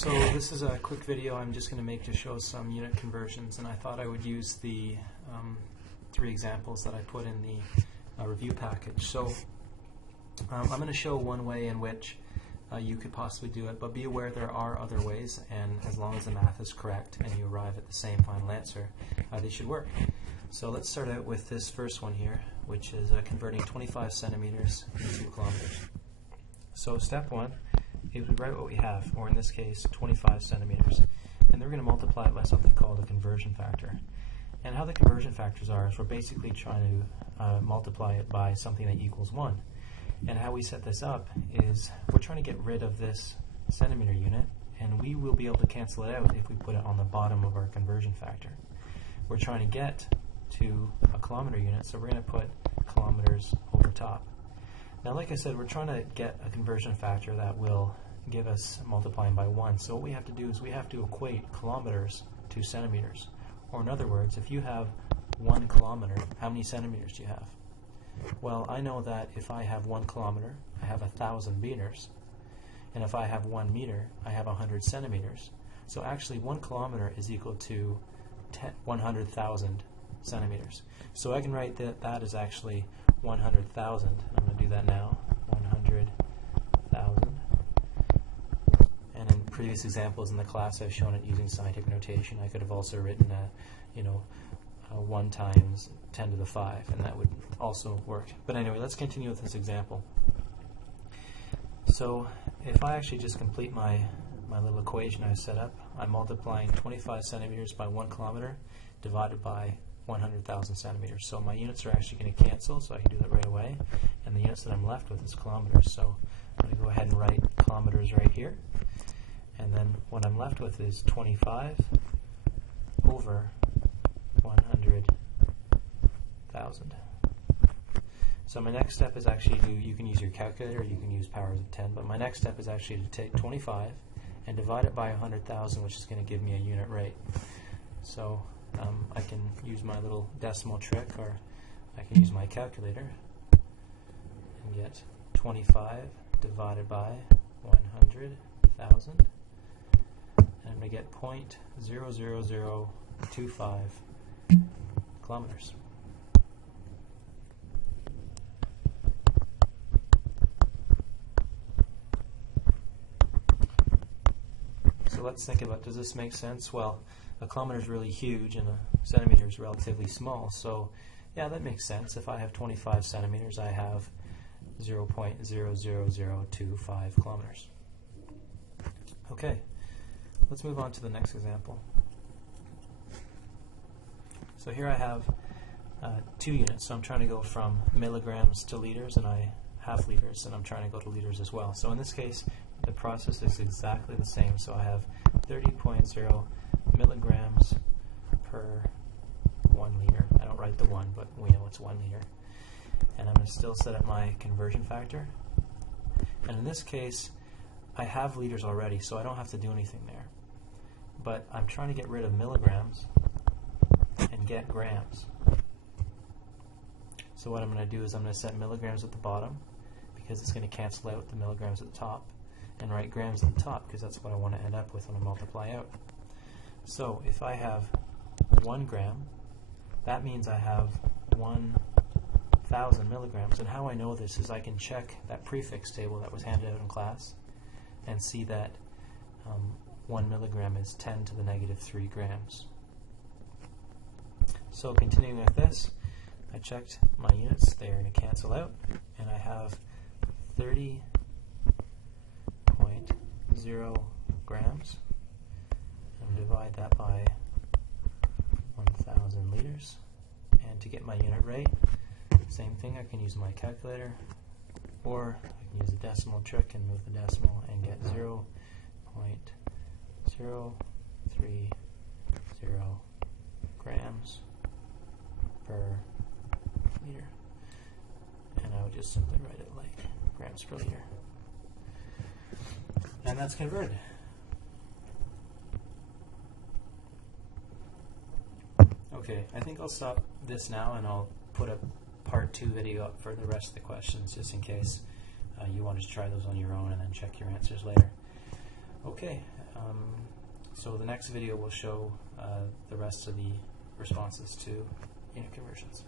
So this is a quick video I'm just going to make to show some unit conversions, and I thought I would use the 3 examples that I put in the review package. So I'm going to show one way in which you could possibly do it, but be aware there are other ways, and as long as the math is correct and you arrive at the same final answer, they should work. So let's start out with this first one here, which is converting 25 centimeters into kilometers. So step 1 is we write what we have, or in this case 25 centimeters, and then we're going to multiply it by something called a conversion factor. And how the conversion factors are is we're basically trying to multiply it by something that equals 1. And how we set this up is we're trying to get rid of this centimeter unit, and we will be able to cancel it out if we put it on the bottom of our conversion factor. We're trying to get to a kilometer unit, so we're going to put kilometers over top. Now, like I said, we're trying to get a conversion factor that will give us multiplying by 1. So what we have to do is we have to equate kilometers to centimeters. Or in other words, if you have 1 kilometer, how many centimeters do you have? Well, I know that if I have 1 kilometer, I have 1,000 meters. And if I have 1 meter, I have 100 centimeters. So actually 1 kilometer is equal to 100,000 centimeters. So I can write that that is actually 100,000. I'm going to do that now. 100,000. And in previous examples in the class, I've shown it using scientific notation. I could have also written, 1 times 10 to the 5, and that would also work. But anyway, let's continue with this example. So if I actually just complete my little equation I set up, I'm multiplying 25 centimeters by 1 kilometer divided by 100,000 centimeters. So my units are actually going to cancel, so I can do that right away. And the units that I'm left with is kilometers. So I'm going to go ahead and write kilometers right here. And then what I'm left with is 25 over 100,000. So my next step is actually you can use your calculator, you can use powers of 10, but my next step is actually to take 25 and divide it by 100,000, which is going to give me a unit rate. So I can use my little decimal trick, or I can use my calculator and get 25 divided by 100,000, and I'm going to get 0.00025 kilometers. So let's think about, does this make sense? Well, a kilometer is really huge and a centimeter is relatively small, so yeah, that makes sense. If I have 25 centimeters, I have 0.00025 kilometers. Okay, let's move on to the next example. So here I have 2 units, so I'm trying to go from milligrams to liters, and I have liters, and I'm trying to go to liters as well. So in this case, the process is exactly the same. So I have 30.0 milligrams per 1 liter. I don't write the 1, but we know it's 1 liter. And I'm going to still set up my conversion factor. And in this case, I have liters already, so I don't have to do anything there. But I'm trying to get rid of milligrams and get grams. So what I'm going to do is I'm going to set milligrams at the bottom, because it's going to cancel out the milligrams at the top, and write grams at the top, because that's what I want to end up with when I multiply out. So if I have 1 gram, that means I have 1,000 milligrams. And how I know this is I can check that prefix table that was handed out in class and see that 1 milligram is 10 to the negative 3 grams. So continuing with this, I checked my units. They are going to cancel out, and I have 30.0 grams. And divide that by 1,000 liters. And to get my unit rate, same thing, I can use my calculator, or I can use the decimal trick and move the decimal and get 0.030 grams per liter. And I would just simply write it like grams per liter. And that's converted. Okay, I think I'll stop this now, and I'll put a part 2 video up for the rest of the questions, just in case you want to try those on your own and then check your answers later. Okay, so the next video will show the rest of the responses to unit conversions.